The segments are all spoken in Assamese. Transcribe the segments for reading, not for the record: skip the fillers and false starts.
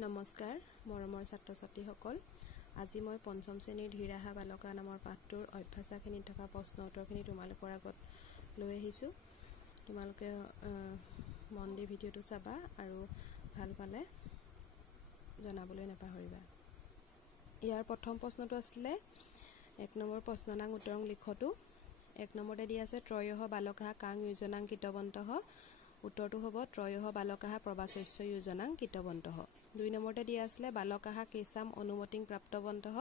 নমস্কাৰ মৰমৰ ছাত্ৰ ছাত্ৰীসকল আজি মই পঞ্চম শ্ৰেণীৰ ধীৰাহা বালকা নামৰ পাঠটোৰ অভ্যাসখিনিত থকা প্ৰশ্ন উত্তৰখিনি তোমালোকৰ আগত লৈ আহিছোঁ তোমালোকে মন দি ভিডিঅ'টো চাবা আৰু ভাল পালে জনাবলৈ নাপাহৰিবা ইয়াৰ প্ৰথম প্ৰশ্নটো আছিল 1 নম্বৰ প্ৰশ্ন নাং উত্তৰং লিখতু 1 নম্বৰতে দিয়া আছে ত্ৰয়ঃ বালকাঃ কাং যোজনাং কিতবন্তঃ উত্তৰটো হ'ব ত্ৰয়ঃ বালকাঃ প্ৰবাচস্য যোজনাং কিতবন্তঃ 2 নম্বৰতে দিয়া আছে বালকাঃ কেশাম অনুমতিং প্ৰাপ্তবন্তঃ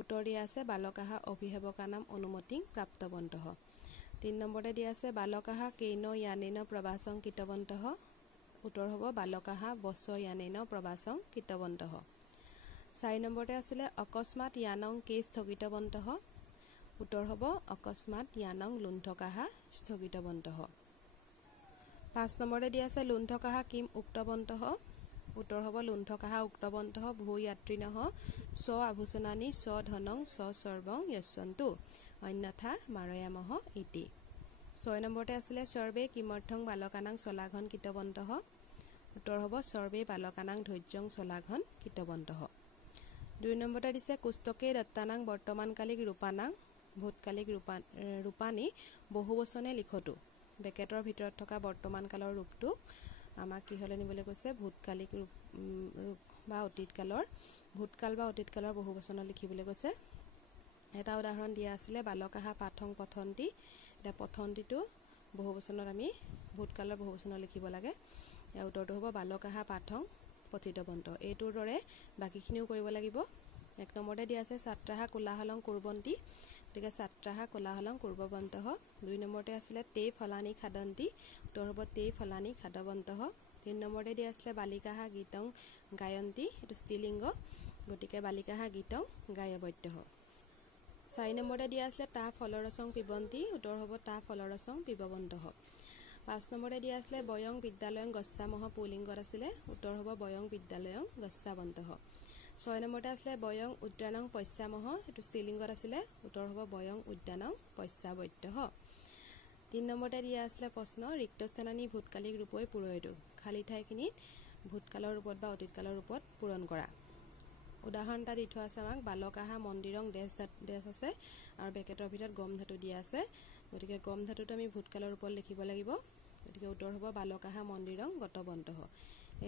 উত্তৰ দিয়া আছে বালকাঃ অভিভাৱকানাম অনুমতিং প্ৰাপ্তবন্তঃ 3 নম্বৰতে দিয়া আছে বালকাঃ কেইন য়ানেন প্ৰবাসং কিতবন্তঃ উত্তৰ হ'ব বালকাঃ বস য়ানেন প্ৰবাসং কিতবন্তঃ 4 নম্বৰতে আছিল অকস্মাৎ য়ানং কে স্থগিতবন্তঃ উত্তৰ হ'ব অকস্মাৎ য়ানং লুণ্ঠকাঃ স্থগিতবন্তঃ 5 নম্বৰতে দিয়া আছে লুণ্ঠকাঃ কিম উক্তবন্তঃ উত্তৰ হ'ব লুণ্ঠকাঃ উক্তবন্তঃ ভূযাত্ৰিণঃ স্ব আভূষণানি স্ব ধনং স্ব সৰ্বং যচ্ছন্তু অন্যথা মাৰয়ামঃ ইতি 6 নম্বৰতে আছিল সৰ্বে কিমৰ্থং বালকানাং চলাঘন কিতবন্তঃ উত্তৰ হ'ব সৰ্বে বালকানাং ধৈৰ্যং চলাঘন কিতবন্তঃ 2 নম্বৰতে দিছে কুস্তকে দত্তানাং বৰ্তমানকালিক ৰূপানাং ভূতকালিক ৰূপানি বহুবচনে লিখতু বেকেটৰ ভিতৰত থকা বৰ্তমান কালৰ ৰূপটো আমাক কি হলে নিবলৈ কৈছে ভূতকালিক ৰূপ বা অতীতকালৰ ভূতকাল বা অতীতকালৰ বহুবচন লিখিবলৈ কৈছে এটা উদাহৰণ দিয়া আছিল বালকাঃ পাঠং পঠন্তি এটা পঠন্তিটো বহুবচনত আমি ভূতকালৰ বহুবচন লিখিব লাগে ইয়াৰ উত্তৰটো হ'ব বালকাঃ পাঠং পঠিতবন্তঃ এইটোৰ দৰে বাকিখিনিও কৰিব লাগিব 1 নম্বৰতে দিয়া আছে ছাত্ৰাঃ কোলাহলং কুৰ্বন্তি গতিকে ছাত্ৰাঃ কোলাহলং কুৰ্ববন্তঃ 2 নম্বৰতে আছিল তে ফলানি খাদন্তি উত্তৰ হ'ব তে ফলানি খাদবন্তঃ 3 নম্বৰতে দিয়া আছিল বালিকাঃ গীতং গায়ন্তি এটো স্ত্ৰীলিংগ গতিকে বালিকাঃ গীতং গায়বত্যঃ 4 নম্বৰতে দিয়া আছিল তা ফলৰসং পিবন্তি উত্তৰ হ'ব তা ফলৰসং পিববন্তঃ 5 নম্বৰতে দিয়া আছিল বয়ং বিদ্যালয়ং গচ্ছামঃ পুলিংগত আছিল উত্তৰ হ'ব বয়ং বিদ্যালয়ং গচ্ছাবন্তঃ 6 নম্বৰতে আছিল বয়ং উদ্যানং পশ্যামঃ এটো স্ত্ৰীলিংগত আছিল উত্তৰ হ'ব বয়ং উদ্যানং পশ্যাবত্যঃ 3 নম্বৰতে দিয়া আছিল প্ৰশ্ন ৰিক্ত স্থানানি ভূতকালিক ৰূপৈ পূৰয়তু খালি ঠাইখিনিত ভূতকালৰ ৰূপত বা অতীতকালৰ ৰূপত পূৰণ কৰা উদাহৰণ এটা দি থোৱা আছে আমাক বালকাঃ মন্দিৰং দেশ আছে আৰু বেকেটৰ ভিতৰত গম ধাতু দিয়া আছে গতিকে গম ধাতুটো আমি ভূতকালৰ ৰূপত লিখিব লাগিব গতিকে উত্তৰ হ'ব বালকাঃ মন্দিৰং গতবন্তঃ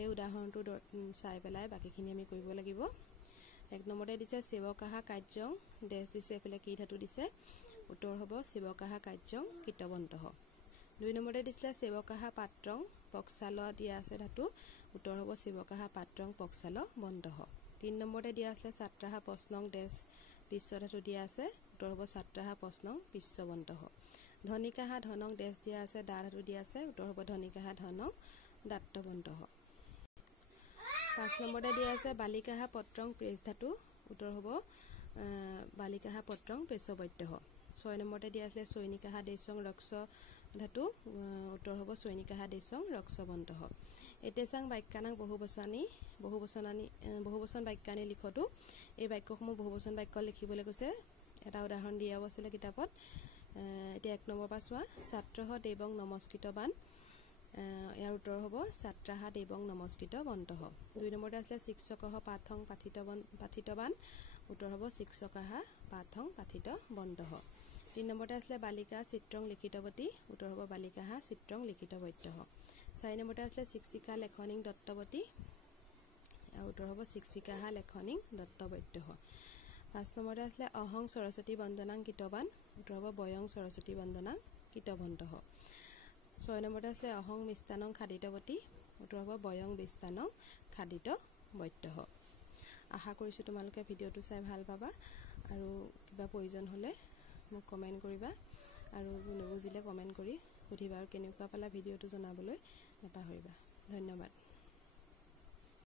এই উদাহৰণটো চাই পেলাই বাকিখিনি আমি কৰিব লাগিব 1 নম্বৰতে দিছে সেৱকাঃ কাৰ্যং দেশ দিছে এফালে কি ধাতু দিছে উত্তৰ হ'ব সেৱকাঃ কাৰ্যং কিতবন্তঃ 2 নম্বৰতে দিছে সেৱকাঃ পাত্ৰং পক্ষাল দিয়া আছে ধাতু উত্তৰ হ'ব সেৱকাঃ পাত্ৰং পক্ষাল বন্তঃ 3 নম্বৰতে দিয়া আছে ছাত্ৰাঃ প্ৰশ্নং দেশ বিশ্ব ধাতু দিয়া আছে উত্তৰ হ'ব ছাত্ৰাঃ প্ৰশ্নং বিশ্ববন্তঃ ধনিকাঃ ধনং দেশ দিয়া আছে দা ধাতু দিয়া আছে উত্তৰ হ'ব ধনিকাঃ ধনং দাত্তবন্তঃ 5 নম্বৰতে দিয়া আছে বালিকাঃ পত্ৰং প্ৰেছ ধাতু উত্তৰ হ'ব বালিকাঃ পত্ৰং প্ৰেছবত্যঃ 6 নম্বৰতে দিয়া আছে সৈনিকাঃ দেশং ৰক্ষ ধাতু উত্তৰ হ'ব সৈনিকাঃ দেশং ৰক্ষবন্তঃ এতেসাং বাক্যানাং বহুবচন বাক্যানি লিখতু এই বাক্যসমূহ বহুবচন বাক্য লিখিবলৈ কৈছে এটা উদাহৰণ দিয়া আছিল কিতাপত এতিয়া 1 নম্বৰ পৰা চোৱা ছাত্ৰঃ দেৱং নমস্কৃতবান ইয়াৰ উত্তৰ হ'ব ছাত্ৰাঃ দেৱং নমস্কৃতবন্তঃ 2 নম্বৰতে আছে শিক্ষকঃ পাঠং পাঠিতবান উত্তৰ হ'ব শিক্ষকাঃ পাঠং পাঠিতবন্তঃ 3 নম্বৰতে আছে বালিকা চিত্ৰং লিখিতৱতী উত্তৰ হ'ব বালিকাঃ চিত্ৰং লিখিতৱত্যঃ 4 নম্বৰতে আছে শিক্ষিকা লেখনিং দত্তৱতী ইয়াৰ উত্তৰ হ'ব শিক্ষিকাঃ লেখনিং দত্তৱত্যঃ 5 নম্বৰতে আছে অহং সৰস্বতী বন্দনাং কিতবান উত্তৰ হ'ব বয়ং সৰস্বতী বন্দনাং কিতবন্তঃ 6 নম্বৰতে আছে অহং মিষ্টানং খাদিতৱতী উত্তৰ হ'ব বয়ং মিষ্টানং খাদিতৱত্যঃ আশা কৰিছোঁ তোমালোকে ভিডিঅ'টো চাই ভাল পাবা আৰু কিবা প্ৰয়োজন হ'লে মোক কমেন্ট কৰিবা আৰু নুবুজিলে কমেন্ট কৰি সুধিবা আৰু কেনেকুৱা পালা ভিডিঅ'টো জনাবলৈ নাপাহৰিবা ধন্যবাদ